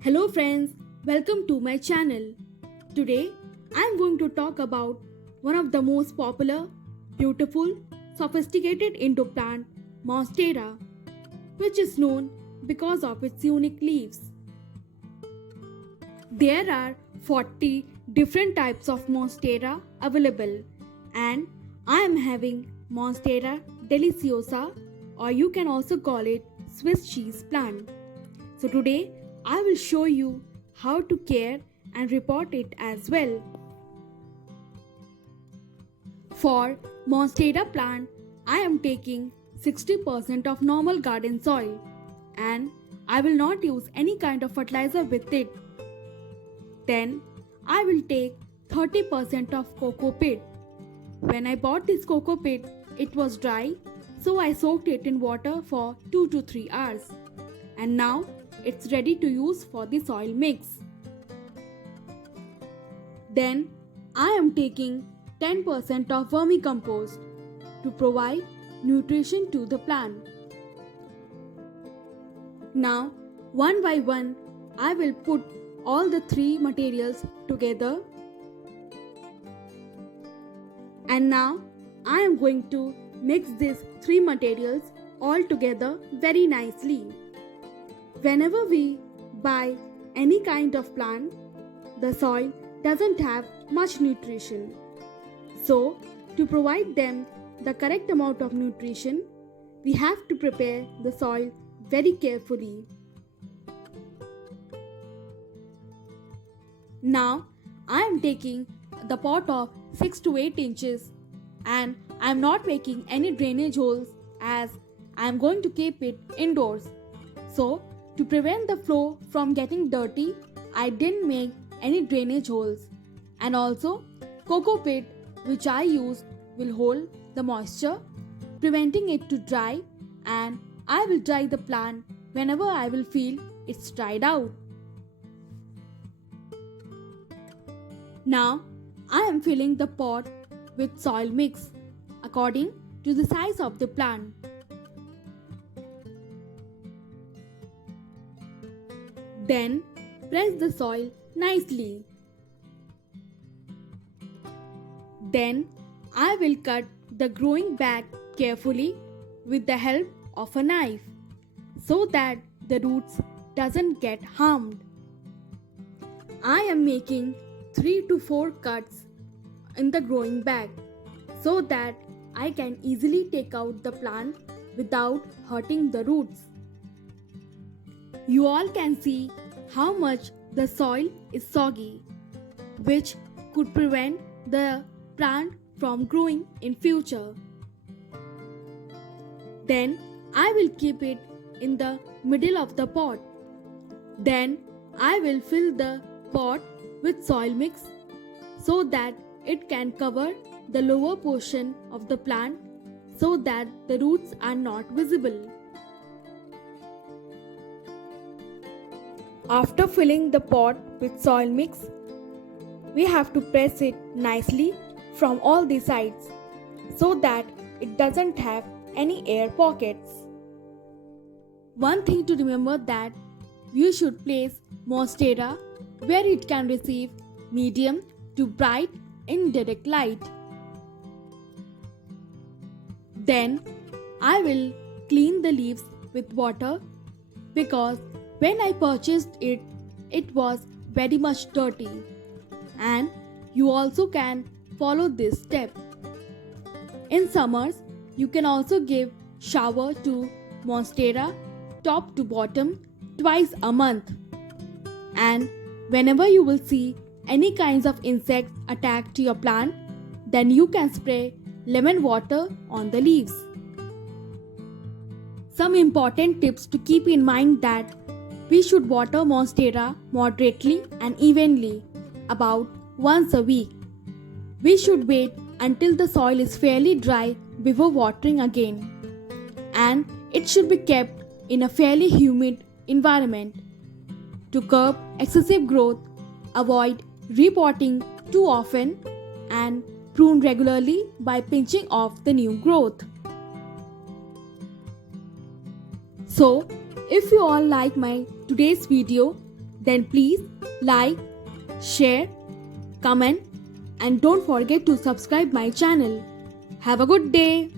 Hello friends, welcome to my channel. Today I am going to talk about one of the most popular, beautiful, sophisticated indoor plant, Monstera, which is known because of its unique leaves. There are 40 different types of Monstera available, and I am having Monstera deliciosa, or you can also call it Swiss cheese plant. So today I will show you how to care and repot it as well. For Monstera plant, I am taking 60% of normal garden soil, and I will not use any kind of fertilizer with it. Then I will take 30% of coco peat. When I bought this coco peat, it was dry, so I soaked it in water for 2 to 3 hours. And now it's ready to use for the soil mix. Then I am taking 10% of vermicompost to provide nutrition to the plant. Now, one by one, I will put all the three materials together. And now I am going to mix these three materials all together very nicely. Whenever we buy any kind of plant, the soil doesn't have much nutrition. So, to provide them the correct amount of nutrition, we have to prepare the soil very carefully. Now, I am taking the pot of 6 to 8 inches, and I am not making any drainage holes as I am going to keep it indoors. So, to prevent the flow from getting dirty, I didn't make any drainage holes. And also, coco peat which I used will hold the moisture, preventing it to dry, and I will dry the plant whenever I will feel it's dried out. Now, I am filling the pot with soil mix according to the size of the plant. Then press the soil nicely. Then I will cut the growing bag carefully with the help of a knife so that the roots doesn't get harmed. I am making 3 to 4 cuts in the growing bag so that I can easily take out the plant without hurting the roots. You all can see how much the soil is soggy, which could prevent the plant from growing in future. Then I will keep it in the middle of the pot. Then I will fill the pot with soil mix so that it can cover the lower portion of the plant so that the roots are not visible. After filling the pot with soil mix, we have to press it nicely from all the sides so that it doesn't have any air pockets. One thing to remember that you should place Monstera where it can receive medium to bright indirect light. Then I will clean the leaves with water because when I purchased it, it was very much dirty, and you also can follow this step. In summers, you can also give shower to Monstera top to bottom twice a month. And whenever you will see any kinds of insects attack to your plant, then you can spray lemon water on the leaves. Some important tips to keep in mind that we should water Monstera moderately and evenly, about once a week. We should wait until the soil is fairly dry before watering again. And it should be kept in a fairly humid environment. To curb excessive growth, avoid repotting too often and prune regularly by pinching off the new growth. So, if you all like my today's video, then please like, share, comment, and don't forget to subscribe my channel. Have a good day.